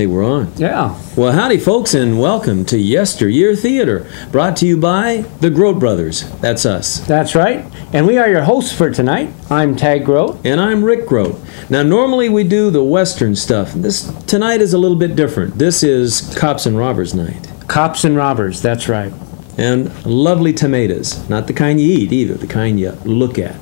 Hey, we're on. Yeah. Well, howdy, folks, and welcome to Yesteryear Theater, brought to you by the Grote Brothers. That's us. That's right. And we are your hosts for tonight. I'm Tag Grote. And I'm Rick Grote. Now, normally we do the Western stuff. Tonight is a little bit different. This is Cops and Robbers night. Cops and Robbers, that's right. And lovely tomatoes. Not the kind you eat either, the kind you look at.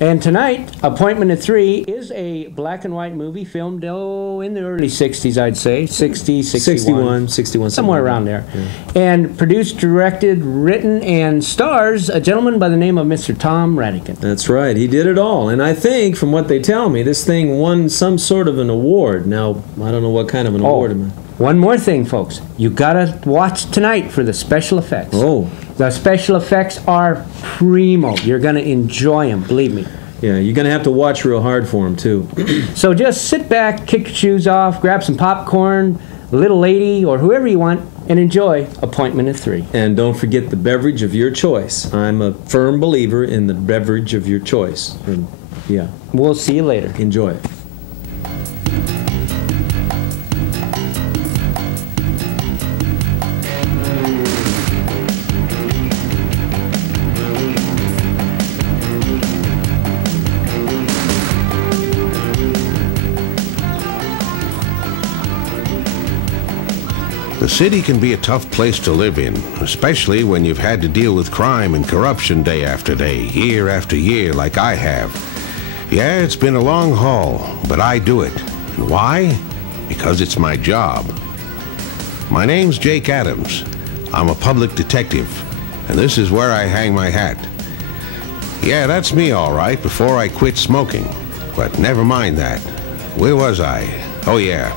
And tonight, Appointment at 3 is a black and white movie filmed in the early 60s, I'd say. 60, 61. 61. Somewhere around there. Yeah. And produced, directed, written, and stars a gentleman by the name of Mr. Tom Radican. That's right. He did it all. And I think, from what they tell me, this thing won some sort of an award. Now, I don't know what kind of an award. One more thing, folks. You gotta watch tonight for the special effects. Oh. The special effects are primo. You're gonna enjoy them, believe me. Yeah, you're going to have to watch real hard for them, too. So just sit back, kick your shoes off, grab some popcorn, a little lady, or whoever you want, and enjoy Appointment at 3. And don't forget the beverage of your choice. I'm a firm believer in the beverage of your choice. And, yeah. We'll see you later. Enjoy it. The city can be a tough place to live in, especially when you've had to deal with crime and corruption day after day, year after year, like I have. Yeah, it's been a long haul, but I do it. And why? Because it's my job. My name's Jake Adams. I'm a public detective, and this is where I hang my hat. Yeah, that's me all right, before I quit smoking. But never mind that. Where was I? Oh yeah.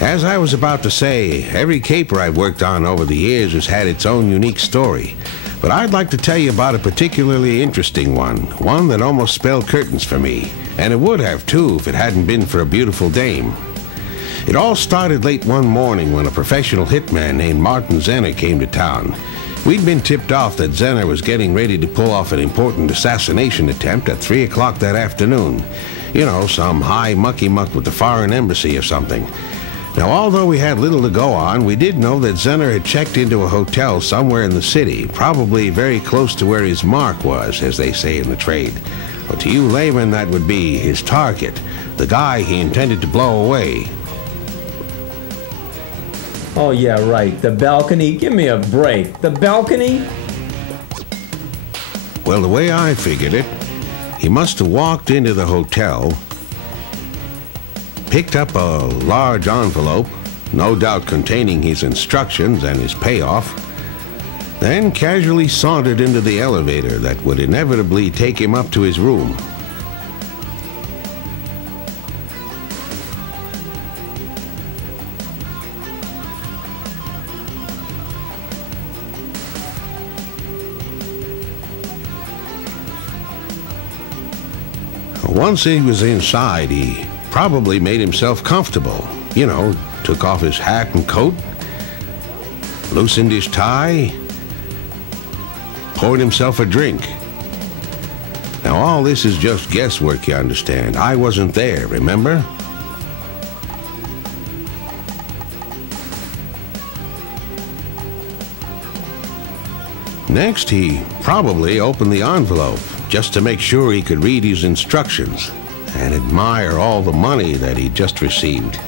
As I was about to say, every caper I've worked on over the years has had its own unique story. But I'd like to tell you about a particularly interesting one that almost spelled curtains for me. And it would have, too, if it hadn't been for a beautiful dame. It all started late one morning when a professional hitman named Martin Zenner came to town. We'd been tipped off that Zenner was getting ready to pull off an important assassination attempt at 3 o'clock that afternoon. You know, some high mucky-muck with the foreign embassy or something. Now, although we had little to go on, we did know that Zenner had checked into a hotel somewhere in the city, probably very close to where his mark was, as they say in the trade. But to you laymen, that would be his target, the guy he intended to blow away. Oh, yeah, right. The balcony. Give me a break. The balcony? Well, the way I figured it, he must have walked into the hotel, picked up a large envelope, no doubt containing his instructions and his payoff, then casually sauntered into the elevator that would inevitably take him up to his room. Once he was inside, he probably made himself comfortable. You know, took off his hat and coat, loosened his tie, poured himself a drink. Now, all this is just guesswork, you understand. I wasn't there, remember? Next, he probably opened the envelope just to make sure he could read his instructions and admire all the money that he'd just received.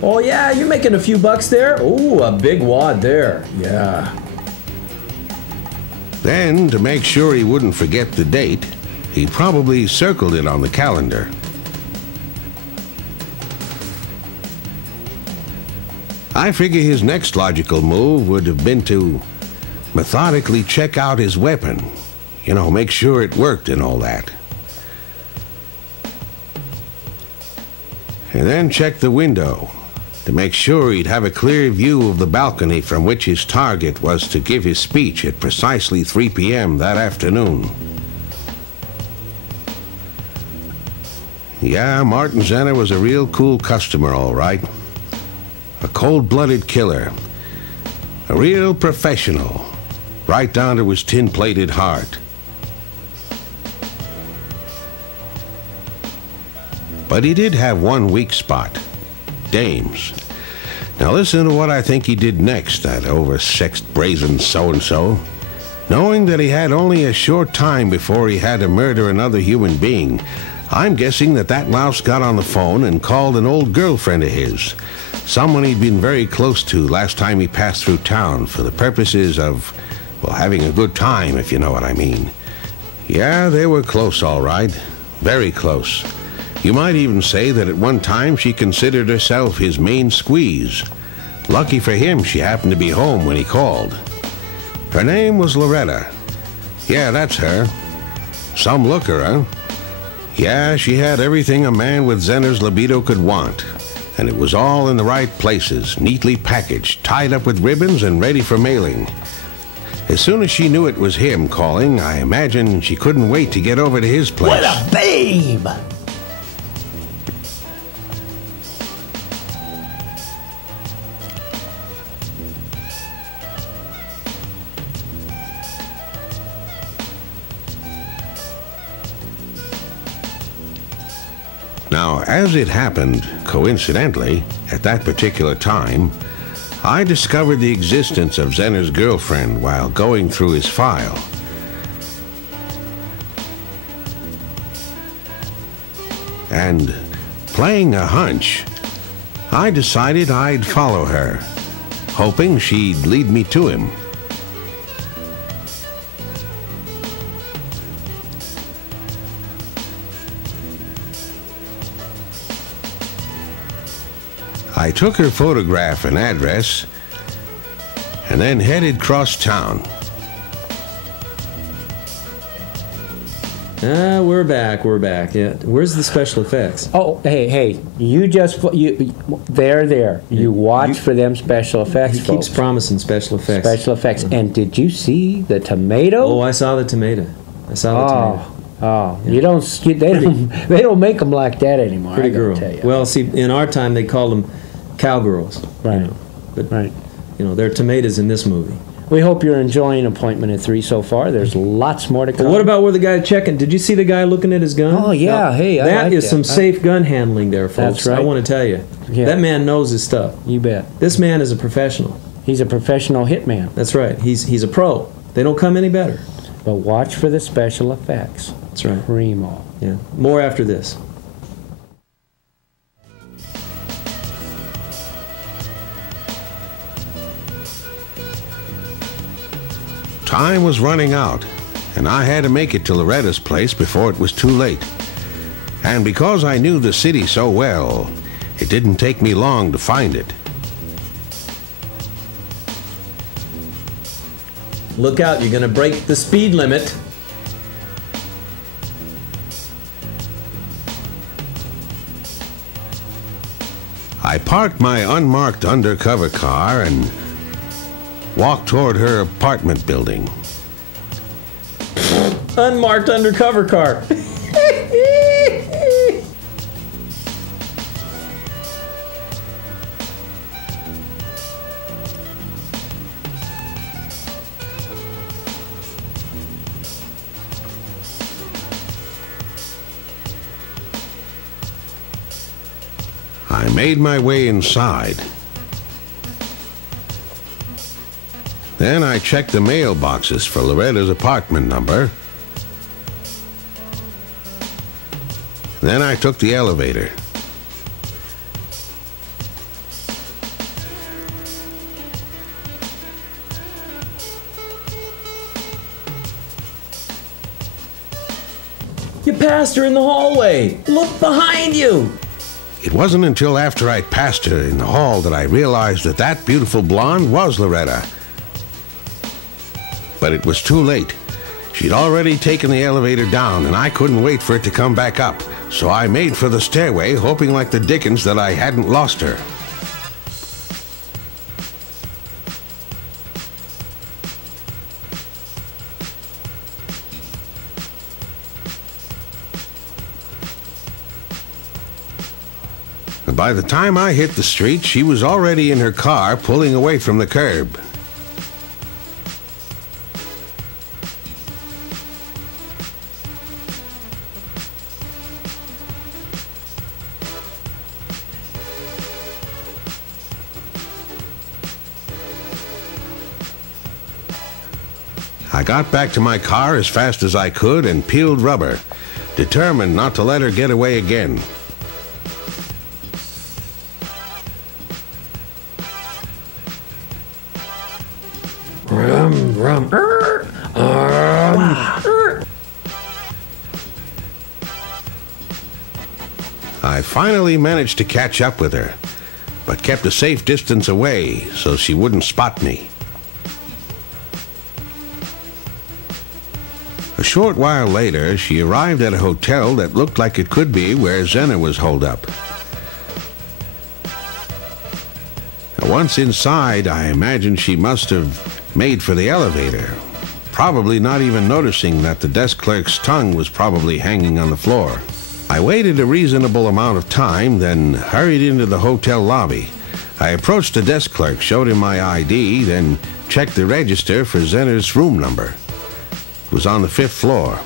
Oh, yeah, you're making a few bucks there? Ooh, a big wad there. Yeah. Then, to make sure he wouldn't forget the date, he probably circled it on the calendar. I figure his next logical move would have been to methodically check out his weapon. You know, make sure it worked and all that. And then check the window to make sure he'd have a clear view of the balcony from which his target was to give his speech at precisely 3 p.m. that afternoon. Yeah, Martin Zenner was a real cool customer, all right. A cold-blooded killer. A real professional, right down to his tin-plated heart. But he did have one weak spot. Dames. Now listen to what I think he did next, that oversexed brazen so-and-so. Knowing that he had only a short time before he had to murder another human being, I'm guessing that louse got on the phone and called an old girlfriend of his, someone he'd been very close to last time he passed through town for the purposes of, well, having a good time, if you know what I mean. Yeah, they were close, all right. Very close. You might even say that at one time she considered herself his main squeeze. Lucky for him, she happened to be home when he called. Her name was Loretta. Yeah, that's her. Some looker, huh? Yeah, she had everything a man with Zener's libido could want. And it was all in the right places, neatly packaged, tied up with ribbons and ready for mailing. As soon as she knew it was him calling, I imagine she couldn't wait to get over to his place. What a babe! Now, as it happened, coincidentally, at that particular time, I discovered the existence of Zener's girlfriend while going through his file. And, playing a hunch, I decided I'd follow her, hoping she'd lead me to him. I took her photograph and address, and then headed cross town. We're back. Yeah. Where's the special effects? Oh, hey, there. You watch for them special effects, He keeps folks. promising special effects. Special effects. And did you see the tomato? Oh, I saw the tomato. Oh, they don't make them like that anymore. Pretty I gotta girl. tell you. Well, see, in our time they called them cowgirls. Right. But Right. they're tomatoes in this movie. We hope you're enjoying Appointment at 3 so far. There's lots more to come. But what about where the guy checking? Did you see the guy looking at his gun? Oh, yeah. Hey, I that like is that. some safe gun handling there, folks. That's right. I want to tell you. Yeah. That man knows his stuff. You bet. This man is a professional. He's a professional hitman. That's right. He's a pro. They don't come any better. But watch for the special effects. That's right. Primo. Yeah. More after this. Time was running out, and I had to make it to Loretta's place before it was too late. And because I knew the city so well, it didn't take me long to find it. Look out, you're going to break the speed limit. I parked my unmarked undercover car and walked toward her apartment building. Unmarked undercover car. I made my way inside. Then I checked the mailboxes for Loretta's apartment number. Then I took the elevator. You passed her in the hallway. Look behind you. It wasn't until after I'd passed her in the hall that I realized that that beautiful blonde was Loretta. But it was too late. She'd already taken the elevator down, and I couldn't wait for it to come back up. So I made for the stairway, hoping like the dickens that I hadn't lost her. By the time I hit the street, she was already in her car, pulling away from the curb. I got back to my car as fast as I could and peeled rubber, determined not to let her get away again. Rum, rum, I finally managed to catch up with her, but kept a safe distance away so she wouldn't spot me. A short while later, she arrived at a hotel that looked like it could be where Zenner was holed up. Once inside, I imagined she must have made for the elevator, probably not even noticing that the desk clerk's tongue was probably hanging on the floor. I waited a reasonable amount of time, then hurried into the hotel lobby. I approached the desk clerk, showed him my ID, then checked the register for Zenner's room number. It was on the 5th floor.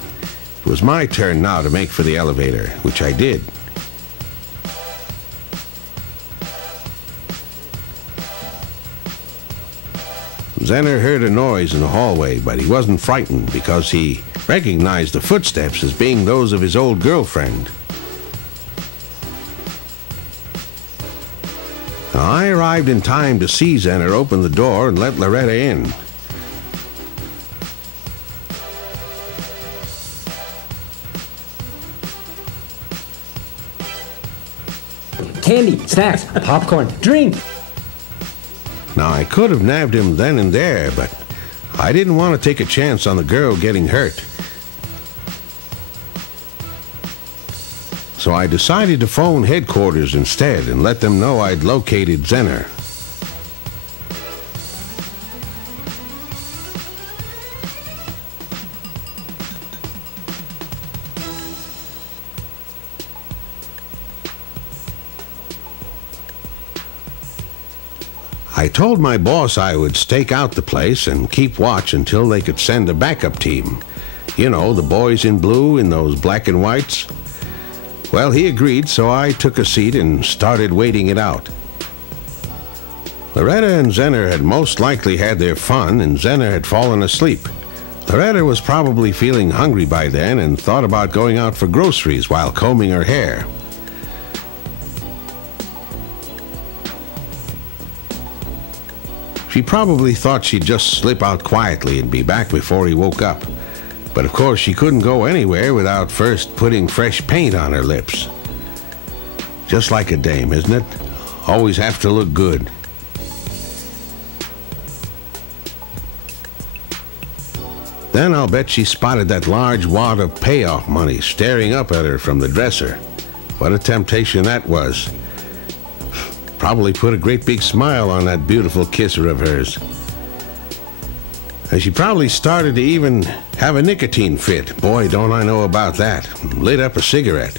It was my turn now to make for the elevator, which I did. Zenner heard a noise in the hallway, but he wasn't frightened because he recognized the footsteps as being those of his old girlfriend. Now, I arrived in time to see Zenner open the door and let Loretta in. Candy, snacks, popcorn, drink. Now, I could have nabbed him then and there, but I didn't want to take a chance on the girl getting hurt. So I decided to phone headquarters instead and let them know I'd located Zenner. I told my boss I would stake out the place and keep watch until they could send a backup team. You know, the boys in blue in those black and whites. Well, he agreed, so I took a seat and started waiting it out. Loretta and Zenner had most likely had their fun, and Zenner had fallen asleep. Loretta was probably feeling hungry by then and thought about going out for groceries while combing her hair. She probably thought she'd just slip out quietly and be back before he woke up. But of course she couldn't go anywhere without first putting fresh paint on her lips. Just like a dame, isn't it? Always have to look good. Then I'll bet she spotted that large wad of payoff money staring up at her from the dresser. What a temptation that was. Probably put a great big smile on that beautiful kisser of hers. And she probably started to even have a nicotine fit. Boy, don't I know about that. Lit up a cigarette.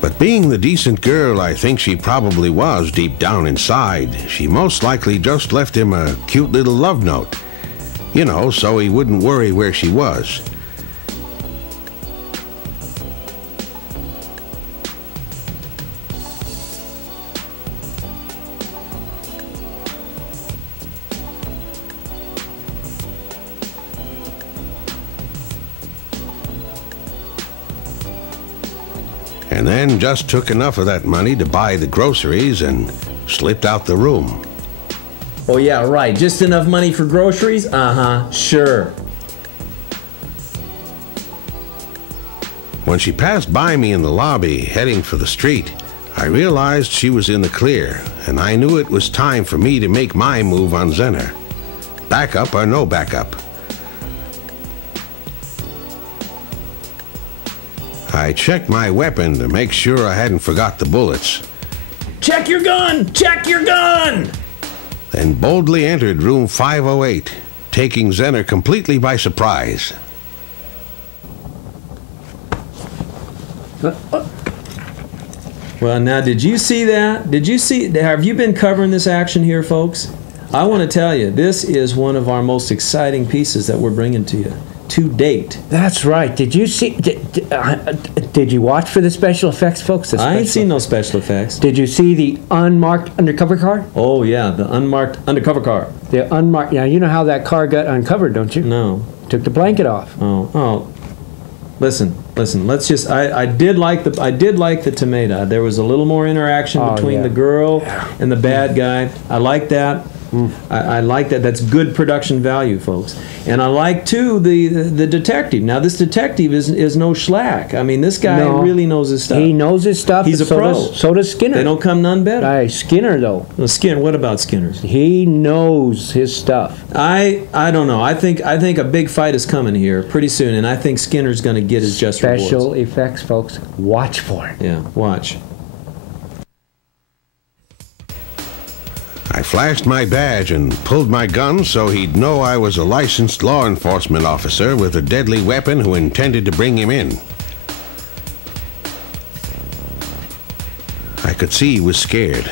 But being the decent girl I think she probably was deep down inside, she most likely just left him a cute little love note. You know, so he wouldn't worry where she was. And then just took enough of that money to buy the groceries and slipped out the room. Oh yeah, right. Just enough money for groceries? Uh-huh, sure. When she passed by me in the lobby, heading for the street, I realized she was in the clear, and I knew it was time for me to make my move on Zenner. Backup or no backup. I checked my weapon to make sure I hadn't forgot the bullets. Check your gun! Check your gun! Then boldly entered room 508, taking Zenner completely by surprise. Well, now, did you see that? Have you been covering this action here, folks? I want to tell you, this is one of our most exciting pieces that we're bringing to you. to date. That's right. Did you see? Did you watch for the special effects, folks? I ain't seen no special effects. Did you see the unmarked undercover car? Oh yeah, the unmarked undercover car. The unmarked. Now you know how that car got uncovered, don't you? No. Took the blanket off. Oh. Listen. Let's just. I did like the tomato. There was a little more interaction between the girl and the bad guy. I like that. I like that. That's good production value, folks. And I like too the detective. Now this detective is no schlack. I mean, this guy really knows his stuff. He knows his stuff. He's a pro. So does Skinner. They don't come none better. Right, Skinner though. Well, Skinner. What about Skinner? He knows his stuff. I don't know. I think a big fight is coming here pretty soon, and I think Skinner's going to get his just rewards. Special effects, folks. Watch for it. Yeah, watch. I flashed my badge and pulled my gun so he'd know I was a licensed law enforcement officer with a deadly weapon who intended to bring him in. I could see he was scared.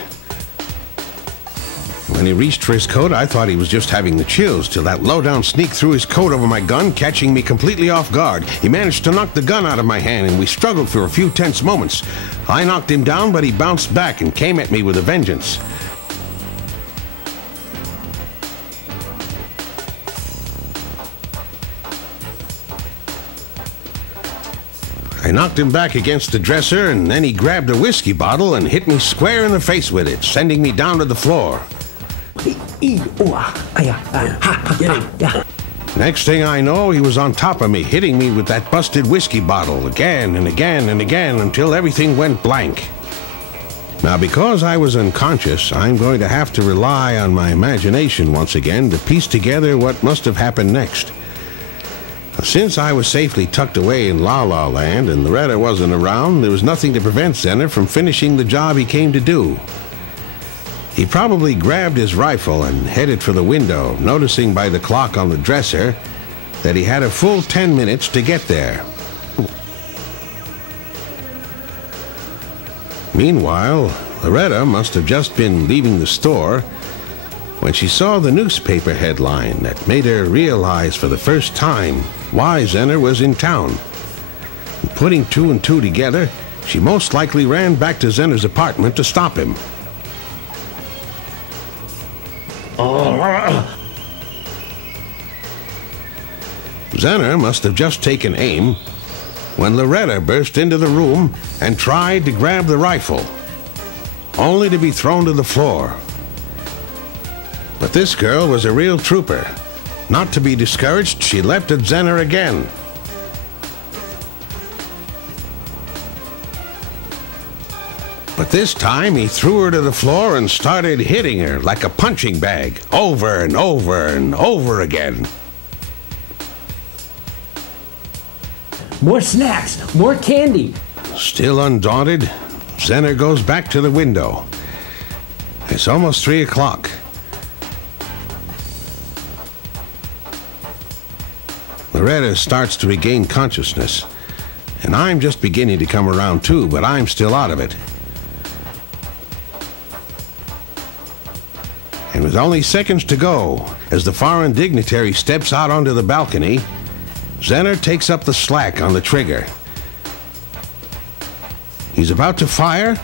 When he reached for his coat, I thought he was just having the chills till that low-down sneak threw his coat over my gun, catching me completely off guard. He managed to knock the gun out of my hand, and we struggled for a few tense moments. I knocked him down, but he bounced back and came at me with a vengeance. I knocked him back against the dresser, and then he grabbed a whiskey bottle and hit me square in the face with it, sending me down to the floor. Next thing I know, he was on top of me, hitting me with that busted whiskey bottle again and again and again until everything went blank. Now, because I was unconscious, I'm going to have to rely on my imagination once again to piece together what must have happened next. Since I was safely tucked away in La La Land and Loretta wasn't around, there was nothing to prevent Zenner from finishing the job he came to do. He probably grabbed his rifle and headed for the window, noticing by the clock on the dresser that he had a full 10 minutes to get there. Meanwhile, Loretta must have just been leaving the store when she saw the newspaper headline that made her realize for the first time why Zenner was in town. Putting two and two together, she most likely ran back to Zenner's apartment to stop him. Zenner must have just taken aim when Loretta burst into the room and tried to grab the rifle, only to be thrown to the floor. But this girl was a real trooper. Not to be discouraged, she leapt at Zenner again. But this time he threw her to the floor and started hitting her like a punching bag, over and over and over again. More snacks, more candy. Still undaunted, Zenner goes back to the window. It's almost 3 o'clock. Loretta starts to regain consciousness, and I'm just beginning to come around too, but I'm still out of it. And with only seconds to go, as the foreign dignitary steps out onto the balcony, Zenner takes up the slack on the trigger. He's about to fire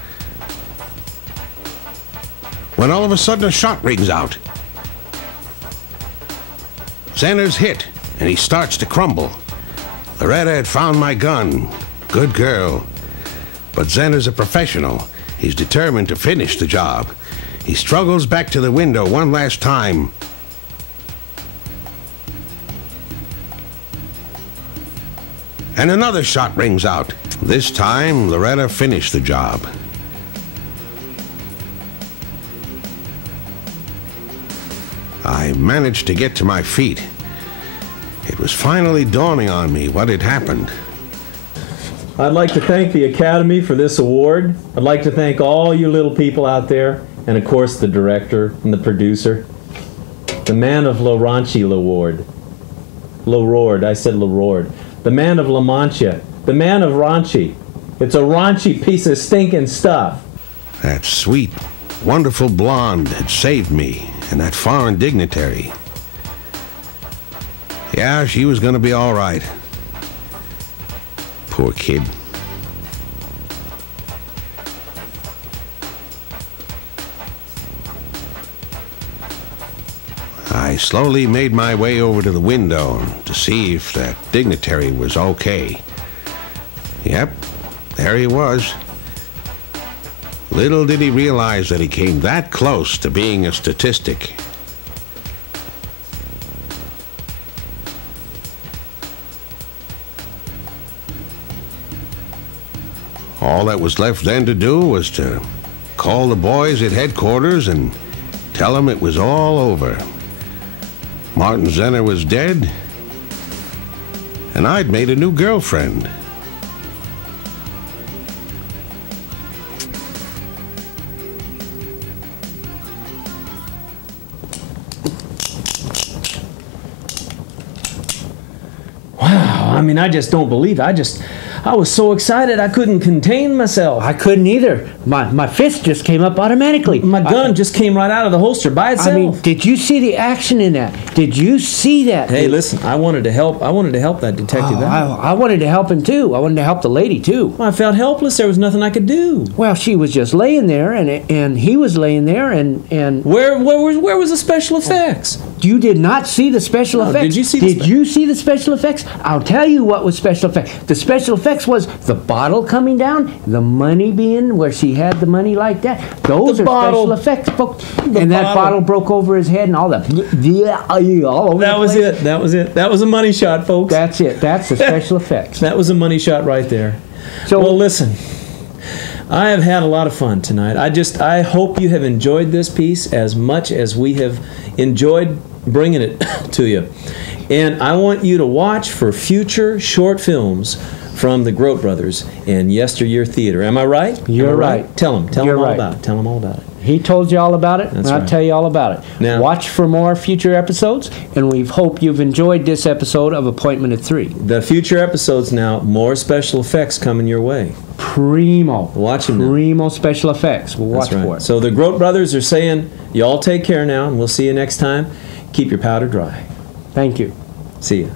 when all of a sudden a shot rings out. Zenner's hit, and he starts to crumble. Loretta had found my gun. Good girl. But Zenner's a professional. He's determined to finish the job. He struggles back to the window one last time. And another shot rings out. This time, Loretta finished the job. I managed to get to my feet. It was finally dawning on me what had happened. I'd like to thank the Academy for this award. I'd like to thank all you little people out there, and of course the director and the producer. The man of La Ranchi Award. Lorord, I said Lorord. The man of La Mancha. The man of Ranchi. It's a raunchy piece of stinking stuff. That sweet, wonderful blonde had saved me, and that foreign dignitary. Yeah, she was going to be all right. Poor kid. I slowly made my way over to the window to see if that dignitary was okay. Yep, there he was. Little did he realize that he came that close to being a statistic. All that was left then to do was to call the boys at headquarters and tell them it was all over. Martin Zenner was dead, and I'd made a new girlfriend. Wow, I mean, I just don't believe it. I was so excited I couldn't contain myself. I couldn't either. My fist just came up automatically. My gun just came right out of the holster by itself. I mean, did you see the action in that? Did you see that? Hey, listen, I wanted to help that detective out. I wanted to help him too. I wanted to help the lady too. I felt helpless. There was nothing I could do. Well, she was just laying there, and he was laying there, and where was the special effects? You did not see the special effects. Did you see? Did you see the special effects? I'll tell you what was special effects. The special effects was the bottle coming down, the money being where she had the money like that. Those are special effects, folks. And that bottle broke over his head and all that. All over that was it. That was it. That was a money shot, folks. That's it. That's the special effects. That was a money shot right there. So, well, listen. I have had a lot of fun tonight. I hope you have enjoyed this piece as much as we have enjoyed bringing it to you. And I want you to watch for future short films from the Grote Brothers in Yesteryear Theater. Am I right? You're right. Tell them all about it. Tell them all about it. He told you all about it, That's and I'll right. tell you all about it. Now, watch for more future episodes, and we hope you've enjoyed this episode of Appointment at 3. The future episodes now, more special effects coming your way. Primo. Watch them now. Primo special effects. We'll watch That's right. for it. So the Grote Brothers are saying, y'all take care now, and we'll see you next time. Keep your powder dry. Thank you. See ya.